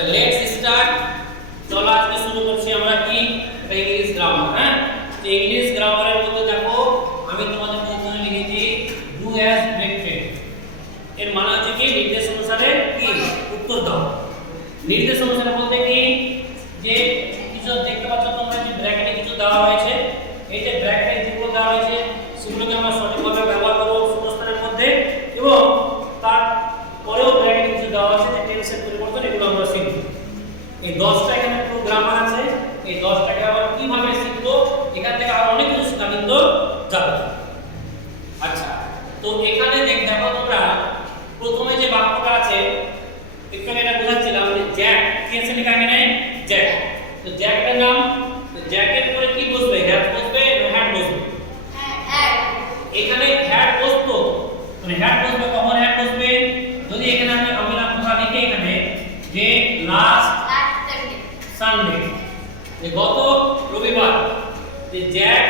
আচ্ছা let's start. চলো আজকে শুরু করছি আমরা কি ইংলিশ গ্রামার। হ্যাঁ, তো ইংলিশ গ্রামারের মধ্যে দেখো আমি তোমাদের প্রথমে লিখেছি ডু অ্যাজ ডিরেক্টেড। এর মানে হচ্ছে কি নির্দেশ অনুসারে কি উত্তর দাও। নির্দেশ অনুসারে বলতে কি যে কিছু দেখতে পাচ্ছ তোমরা যে ব্র্যাকেটে কিছু দেওয়া হয়েছে, এই যে ব্র্যাকেটে যেগুলো দেওয়া হয়েছে সেগুলোকে আমরা সঠিকভাবে ব্যবহার করব শূন্যস্থানের মধ্যে, এবং তার পরেও ব্র্যাকেটে কিছু দেওয়া আছে যে টেন্সের পরিবর্তন, এগুলো আমরা শিখব। এই 10টা এখানে পুরো গ্রামার আছে, এই 10টাকে আবার কিভাবে শিখবো এখান থেকে আরো অনেক কিছু শেখা কিন্তু যাবে। আচ্ছা, তো এখানে দেখো তোমরা প্রথমে যে বাক্যটা আছে একটু এটা বোঝাচ্ছিলাম যে জ্যাক কি আছে লেখা এখানে জ্যাক। তো জ্যাকের নাম, তো জ্যাকের পরে কি বসবে? হ্যাড বসবে না হ্যাড বসবে? হ্যাড। এখানে হ্যাড বসতো, মানে হ্যাড বসবে কখন? হ্যাড বসবে যদি এখানে আমি কথা লিখে এখানে যে লাস্ট সানডে, যে গত রবিবার, যে জ্যাক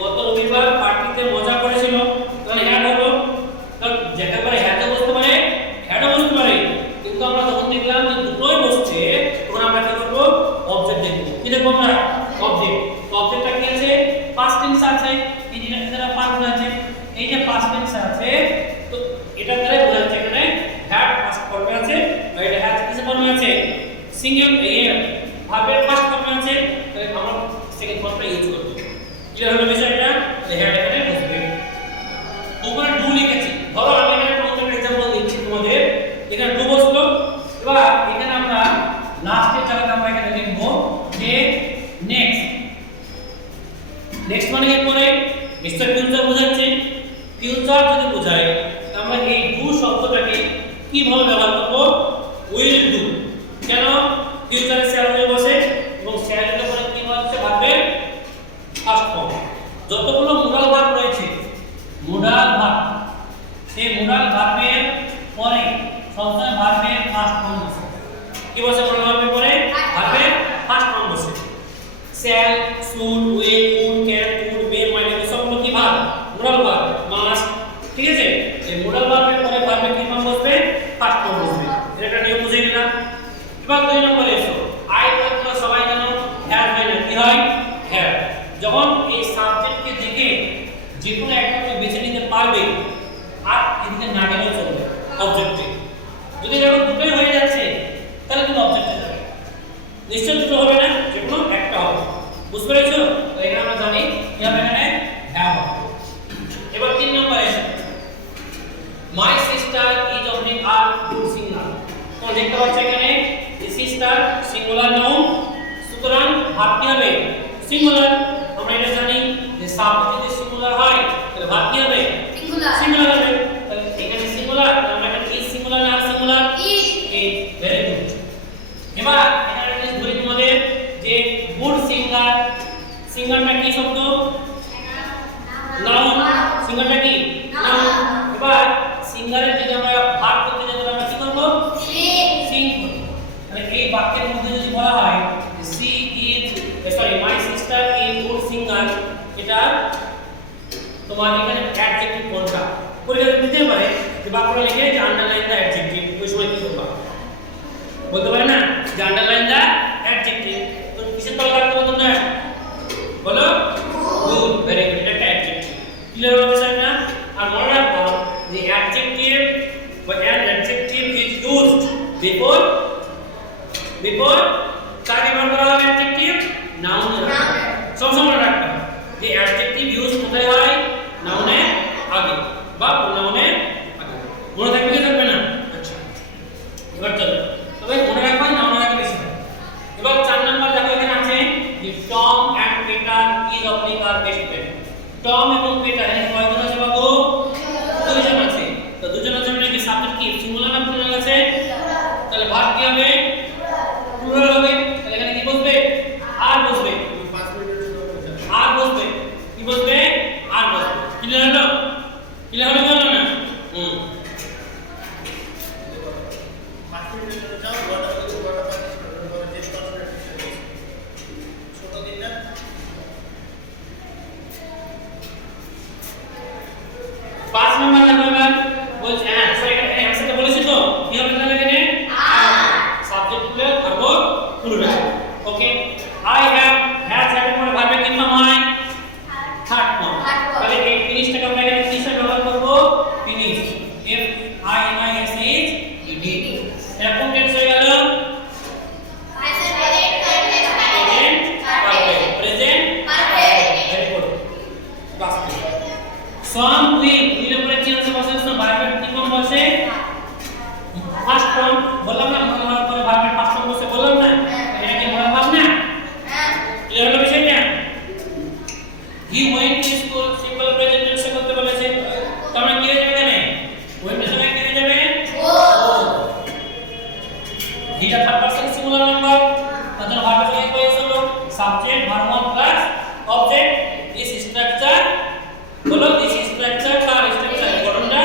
গত রবিবার পার্টিতে মজা করেছিল, তাহলে হ্যাড হলো। কারণ জ্যাকের পরে হ্যাডও বসতে পারে হ্যাডও বসতে পারে, কিন্তু আমরা যখন দেখলাম যে দুটোই বসছে তখন আমরা কি করব? অবজেক্ট দেখব। কি দেখব আমরা? অবজেক্ট। অবজেক্টটা কি আছে? পাস্ট টেন্স আছে, এই যে এটা পাস্ট আছে, এই যে পাস্ট টেন্স আছে, তো এটা দ্বারা বোঝাচ্ছে এখানে হ্যাড পাস্ট ফর্মে আছে আর এটা হ্যাজ কিসের ফর্মে আছে? সিঙ্গেল ভার্বের ফার্স্ট ফর্মে আছে, তাহলে আমরা সেকেন্ড ফর্মটা ইউজ করব। ক্লিয়ার হলো বিষয়টা? যে হ্যাড এখানে বসবে। উপরে ডু লিখেছি, ধরো আমি এখানে একটা এক্সাম্পল দিচ্ছি তোমাদের। এখানে ডু বসলো, এবার এখানে আমরা লাস্টের জায়গাটা আমরা এখানে লিখব যে নেক্সট। নেক্সট মানে কি করে? নিশ্চয় ফিউচার বোঝাচ্ছে। ফিউচার যদি বোঝায় আমরা এই ডু শব্দটাকে কিভাবে ব্যবহার করব? Will do. কেন? ফিউচারে শ্যাল উইল বসে এবং শ্যালের উপরে কি হচ্ছে? ভার্বের ফার্স্ট ফর্ম। যতগুলো মোডাল ভার্ব রয়েছে, মোডাল ভার্ব, সেই মোডাল ভার্বের পরে সবসময় ভার্বের ফার্স্ট ফর্ম বসে। কি বসে মোডাল ভার্বের পরে? ভার্বের ফার্স্ট ফর্ম বসে। Shall, should, will, could, can, could, may, might, এগুলো সবগুলো কি ভার্ব? Modal verb. মাস্ট, ঠিক আছে? এই মোডাল ভার্বের পরে ভার্বের কি ফর্ম বসবে? ফার্স্ট ফর্ম বসবে। এটা একটা নিয়ম বুঝে নিলাম। এবার দুই নম্বরে এসো। আই পদগুলো সবাই জানো হ্যাড হয় না, কি হয়? হ্যাড। যখন এই সাবজেক্টকে দেখে যে কোনো একটা বেছে নিতে পারবে আর এদিকে না গেলেও চলবে অবজেক্টে। যদি যখন দুটোই হয়ে যাচ্ছে তাহলে তুমি অবজেক্টে যাবে। নিশ্চয় দুটো হবে না, যে কোনো একটা হবে। বুঝতে পেরেছো? তো এখানে আমরা জানি কি হবে? এখানে হ্যাভ হবে। এবার 3 নম্বরে এসো। মাই sister is only a good singer. তো দেখতে পাচ্ছ এখানে সিস্টার সিঙ্গুলার নাউন, সুতরাং ভার্ব কি হবে? সিঙ্গুলার। আমরা এটা জানি যে সাবজেক্ট যদি সিঙ্গুলার হয় তাহলে ভার্ব কি হবে? সিঙ্গুলার হবে। তাহলে এখানে সিঙ্গুলার, আমরা এখানে ইজ সিঙ্গুলার না সিঙ্গুলার? ইজ। Very good. এবার এখানে একটা জিনিস বলি তোমাদের যে গুড সিঙ্গার, সিঙ্গারটা কি শব্দ? নাউন। সিঙ্গারটা কি? নাউন। এবার সিঙ্গারের যদি আমরা ভার্ব করতে যাই তাহলে আমরা কি করব? সিং করব। তাহলে এই বাক্যের মধ্যে যদি বলা হয় she is my sister is good singer, এটা তোমার এখানে অ্যাডজেক্টিভ কোনটা? পরীক্ষা দিতে পারে যে বাক্যটা লিখে যে আন্ডারলাইন দা অ্যাডজেক্টিভ, ওই সময় কি করবা? বলতে পারে না যে আন্ডারলাইন দা অ্যাডজেক্টিভ। তো কিসের তলা রাখতে হবে তোমরা? বলো গুড। Very good. এটা একটা অ্যাডজেক্টিভ। ক্লিয়ার হলো বিষয়টা? আর মনে রাখবা যে অ্যাডজেক্টিভ বা an adjective is used before কাকে ব্যবহার করা হবে? Adjective noun. সবসময় মনে রাখবা যে অ্যাডজেক্টিভ ইউজ কোথায় হয়? নাউনের আগে বা প্রোনাউনের আগে। মনে থাকবে কি থাকবে না? আচ্ছা, এবার চলো। তবে মনে রাখবা নাউনের আগে বেশি হয়। এবার 4 নাম্বার দেখো এখানে আছে যে Tom and Peter is awfully our best friend. Tom এবং পিটার এখানে কয়জন আছে বাবু? দুইজন আছে। তো দুজন আছে মানে কি সাবজেক্ট কি সিঙ্গুলার না প্লুরাল আছে? তাহলে ভার্ব কি হবে? প্লুরাল হবে। তাহলে এখানে কি বসবে? আর বসবে। 5 মিনিটের জন্য আর বসবে। কি বসবে? আর বসবে। ক্লিয়ার হলো? ক্লিয়ার হলো না? 5 মিনিটের জন্য যাও, বড়টা যদি বড়টা 5 মিনিট যে 10 মিনিট ছোট দিন না। 5 নাম্বার দেখো এবার বলছে হ্যাঁ সরি এখানে অ্যানসারটা বলেছি তো কি হবে তাহলে এখানে? আর সাবজেক্ট গুলো ভার্ব some will এর উপরে চেঞ্জ বসে তো ভার্বের কি ফর্ম বসে ফার্স্ট ফর্ম বললাম না মনে হওয়ার পরে ভার্বের ফার্স্ট ফর্ম বসে বললাম না এটা কি মনে ভাব না ক্লিয়ার হলো বিষয়টা he went to school simple present টেন্সে করতে বলেছে তোমরা কি হয়ে যাবে এখানে went এর সময় কি হয়ে যাবে এটা থার্ড পারসন সিঙ্গুলার নাম্বার তাহলে ভার্বের সঙ্গে কি হলো subject verb plus object this structure বলো দিস স্ট্রাকচার কার স্ট্রাকচার গঠনটা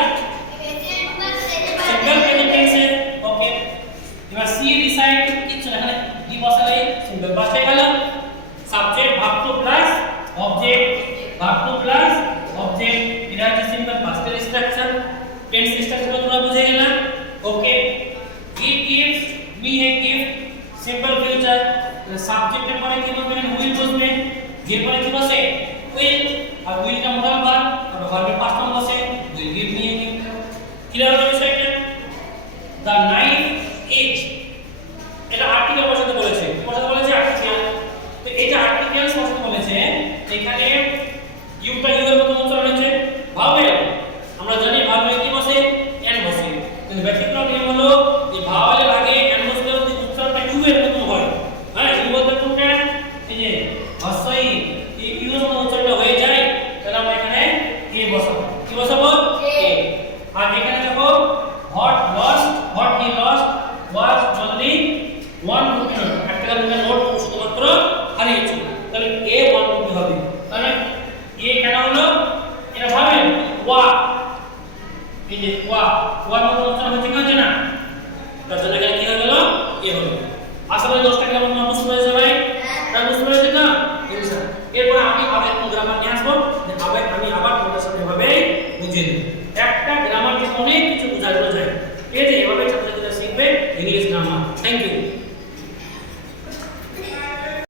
সিম্পল প্রেজেন্ট টেন্সে ওকে এবার সি ডিসাইড কিছু না এখানে ডি বসালে সিম্পল বসে গেল subject verb two plus object verb two plus object এটা হচ্ছে সিম্পল পাস্টের স্ট্রাকচার টেন্স স্ট্রাকচার তোমরা বুঝে গেলা okay he gives me a gift simple future সাবজেক্টের পরে কি বসবে উইল বসবে এর পরে কি বসে উইল আর উইলটা মোডাল ভার্ব আর ভার্বের পাস্ট ফর্ম বসে will give me a gift clear হলো বিষয়টা দ্য নাইফ ইজ এটা আর্টিকেল বসাতে বলেছে কি বসাতে বলেছে আর্টিকেল তো এটা আর্টিকেল বসাতে বলেছে এখানে ইউটা ইউ এর মতো উচ্চারণ হচ্ছে ভাওয়েল আমরা জানি ভাওয়েলে কি বসে এন বসে কিন্তু ব্যতিক্রম নিয়ম হলো যে ভাওয়েলের আগে এন বসলে উচ্চারণটা ইউ এর মতো হয় হ্যাঁ ইউ বলতে কোনটা এই যে হস্যই এই ইউ এর মতো উচ্চারণটা হয়ে যায় তাহলে আমরা এখানে এ বসাবো কি বসাবো এ আর এখানে দেখো what he lost was only one rupee note একটা রুপির নোট শুধুমাত্র হারিয়েছে তাহলে a 1 রুপি হবে তাহলে a কেন হলো এটা ভাবেন ওয়া এই যে ওয়ার মতো উচ্চারণ হচ্ছে কি হচ্ছে না তার জন্য এখানে কি হয়ে গেল a হলো আসলে দোষটা